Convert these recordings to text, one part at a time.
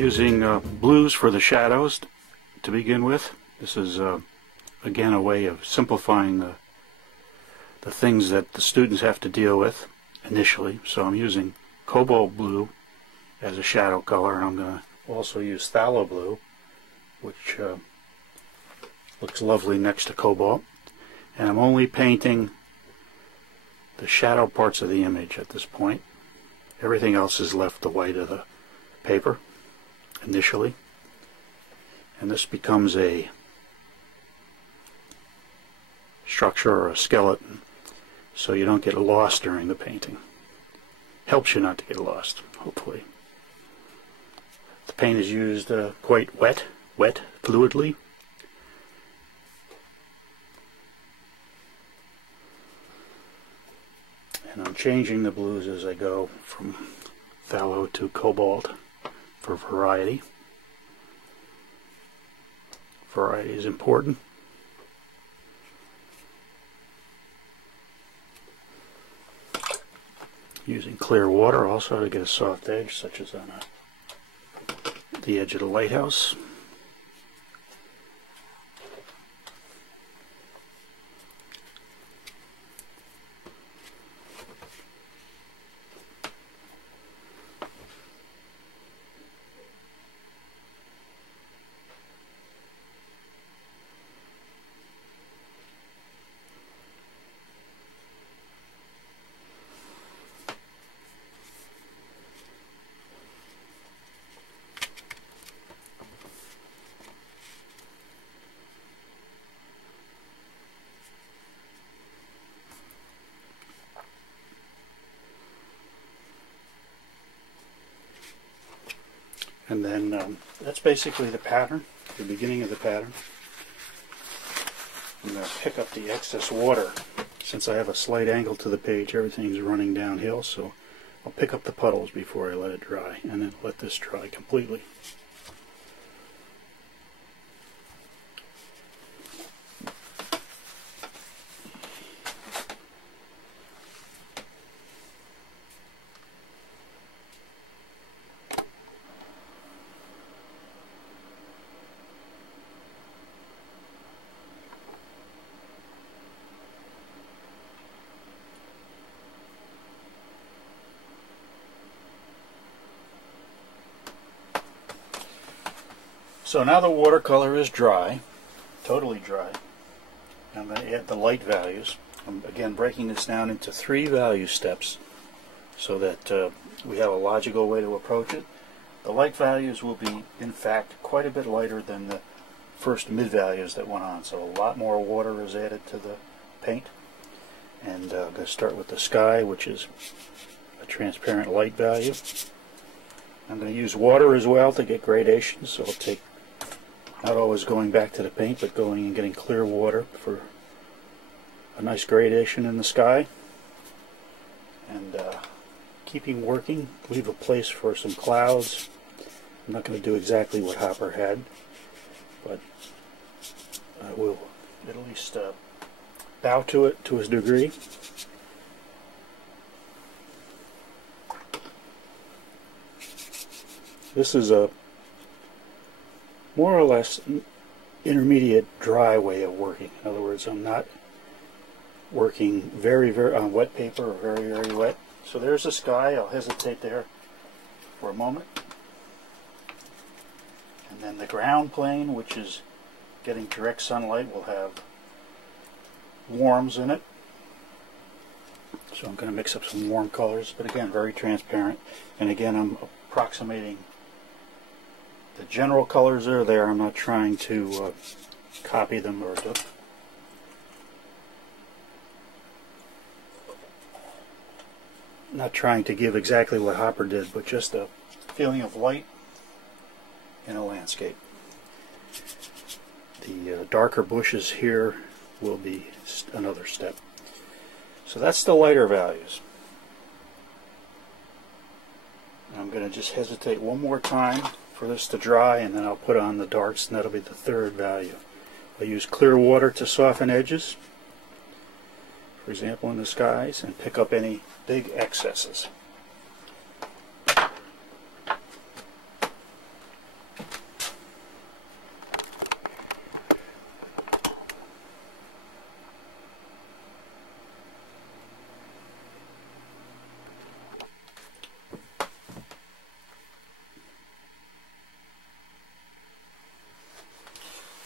using blues for the shadows to begin with. This is again a way of simplifying the things that the students have to deal with initially. So I'm using cobalt blue as a shadow color, and I'm going to also use phthalo blue, which looks lovely next to cobalt. And I'm only painting the shadow parts of the image at this point. Everything else is left the white of the paper initially, and this becomes a structure or a skeleton, so you don't get lost during the painting. Helps you not to get lost, hopefully. The paint is used quite wet, fluidly. And I'm changing the blues as I go from phthalo to cobalt for variety. Variety is important. Using clear water also to get a soft edge, such as on the edge of the lighthouse. And then that's basically the pattern, the beginning of the pattern. I'm going to pick up the excess water. Since I have a slight angle to the page, everything's running downhill, so I'll pick up the puddles before I let it dry, and then let this dry completely. So now the watercolor is dry, totally dry. I'm going to add the light values. I'm again breaking this down into 3 value steps so that we have a logical way to approach it. The light values will be, in fact, quite a bit lighter than the first mid values that went on. So a lot more water is added to the paint. And I'm going to start with the sky, which is a transparent light value. I'm going to use water as well to get gradations, so I'll take not always going back to the paint, but going and getting clear water for a nice gradation in the sky. And keeping working, leave a place for some clouds. I'm not going to do exactly what Hopper had, but I will at least bow to it to a degree. This is a more or less intermediate dry way of working. In other words, I'm not working very on wet paper or very wet. So there's the sky. I'll hesitate there for a moment. And then the ground plane, which is getting direct sunlight, will have warms in it. So I'm going to mix up some warm colors, but again, very transparent. And again, I'm approximating the general colors are there. I'm not trying to copy them or not trying to give exactly what Hopper did, but just a feeling of light in a landscape. The darker bushes here will be another step. So that's the lighter values. I'm going to just hesitate one more time for this to dry, and then I'll put on the darks, and that'll be the 3rd value. I'll use clear water to soften edges, for example in the skies, and pick up any big excesses.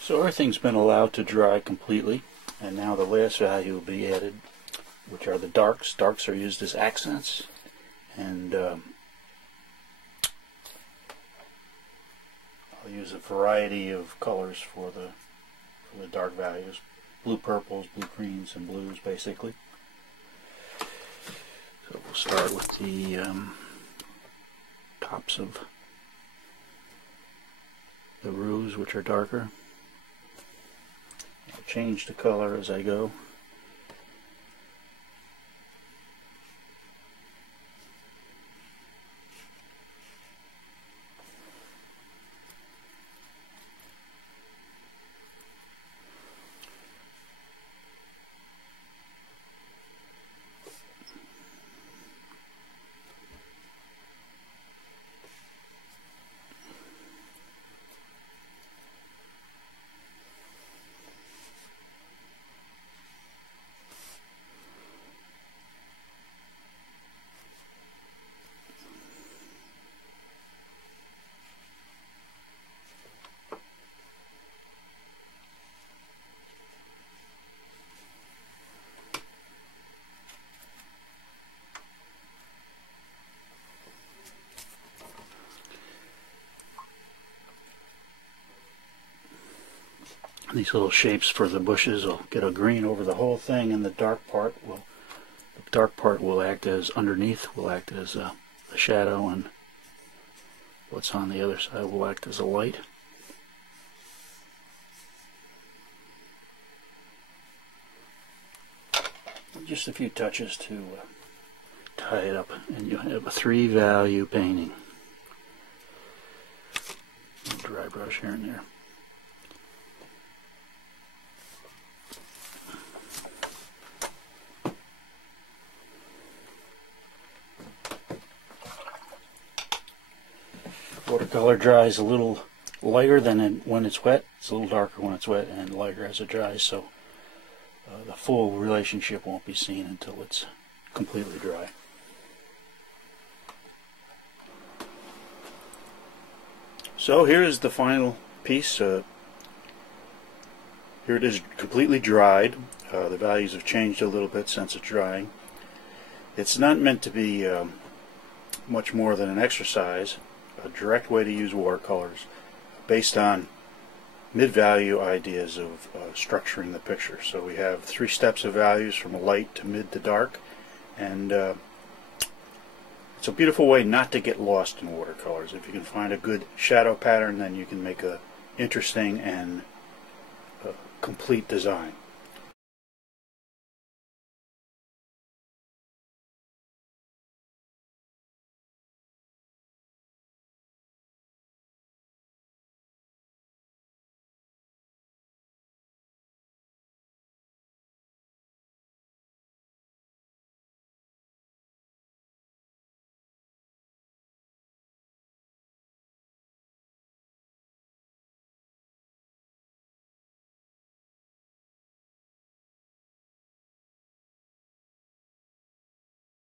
So everything's been allowed to dry completely, and now the last value will be added, which are the darks. Darks are used as accents, and I'll use a variety of colors for the dark values. Blue purples, blue greens, and blues basically. So we'll start with the tops of the roofs, which are darker. I'll change the color as I go. These little shapes for the bushes will get a green over the whole thing, and the dark part will act as underneath, will act as a shadow, and what's on the other side will act as a light. Just a few touches to tie it up, and you have a 3-value painting. Dry brush here and there. Watercolor dries a little lighter than when it's wet. It's a little darker when it's wet and lighter as it dries, so the full relationship won't be seen until it's completely dry. So here is the final piece. Here it is, completely dried. The values have changed a little bit since it's drying. It's not meant to be much more than an exercise, a direct way to use watercolors based on mid-value ideas of structuring the picture. So we have 3 steps of values from light to mid to dark, and it's a beautiful way not to get lost in watercolors. If you can find a good shadow pattern, then you can make a interesting and complete design.